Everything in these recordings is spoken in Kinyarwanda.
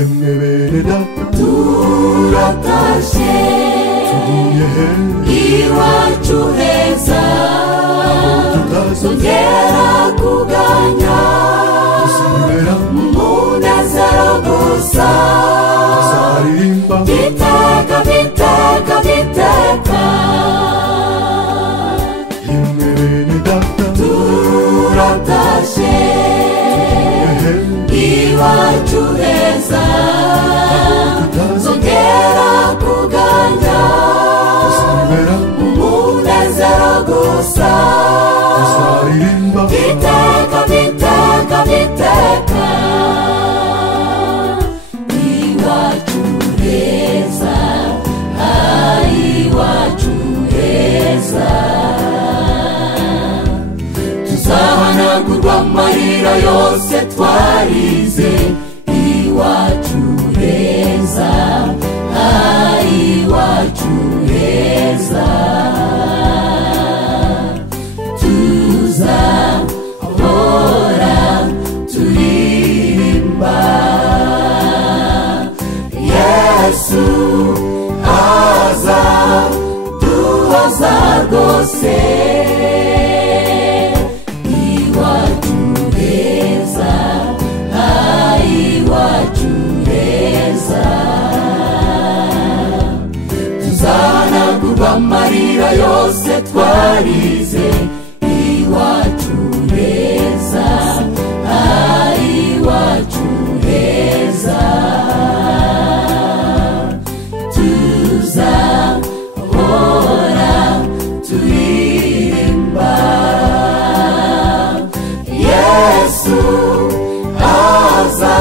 yemwe bene data turatashe tuguye iwacu heza tugera kuganya tuzibera munezero gusa tuzaririmba biteka biteka biteka yemwe bene data turatashe iwacu heza tugera kuganya tuzibera munezero gusa tuzaririmba biteka biteka biteka iwacu heza iwacu heza tuzahanagurwa amarira yose twarize iwacu heza iwacu heza tuzahora turirimba Yesu aza duhoza rwose iwacu heza iwacu heza tuzahanagurwa amarira yose twarize iwacu heza iwacu heza tuzahora turirimba Yesu aza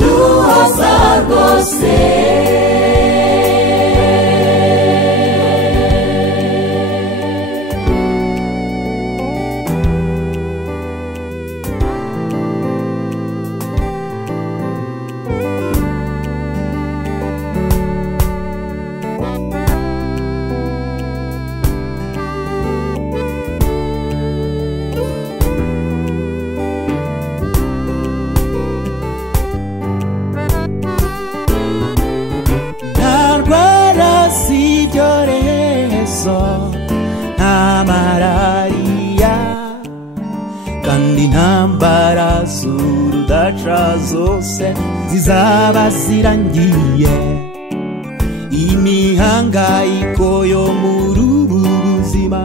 duhoza rwose nta malariya kandi intambara z'urudaca zose zizaba zirangiye imihangayiko yo muri ubu buzima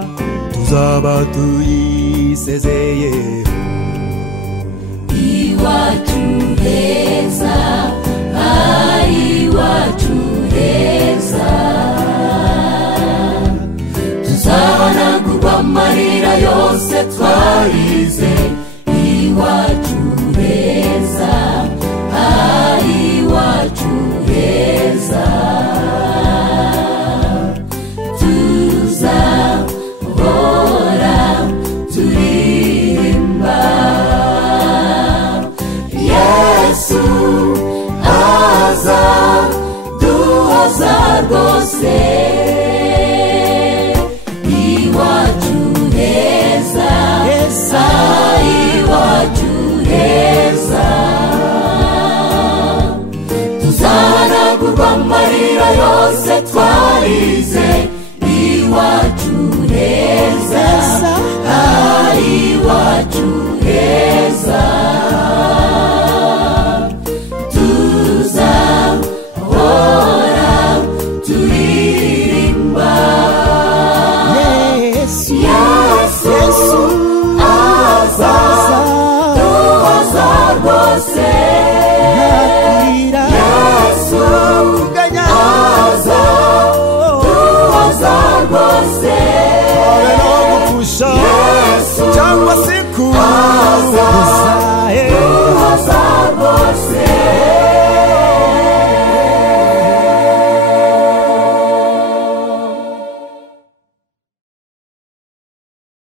tuzaba tuyisezeye iwacu heza iwacu heza tuzahanagurwa amarira yose twarize iwacu heza iwacu heza tuzahora turirimba Yesu aza duhoza rwose iwacu heza iwacu heza tuzahanagurwa amarira yose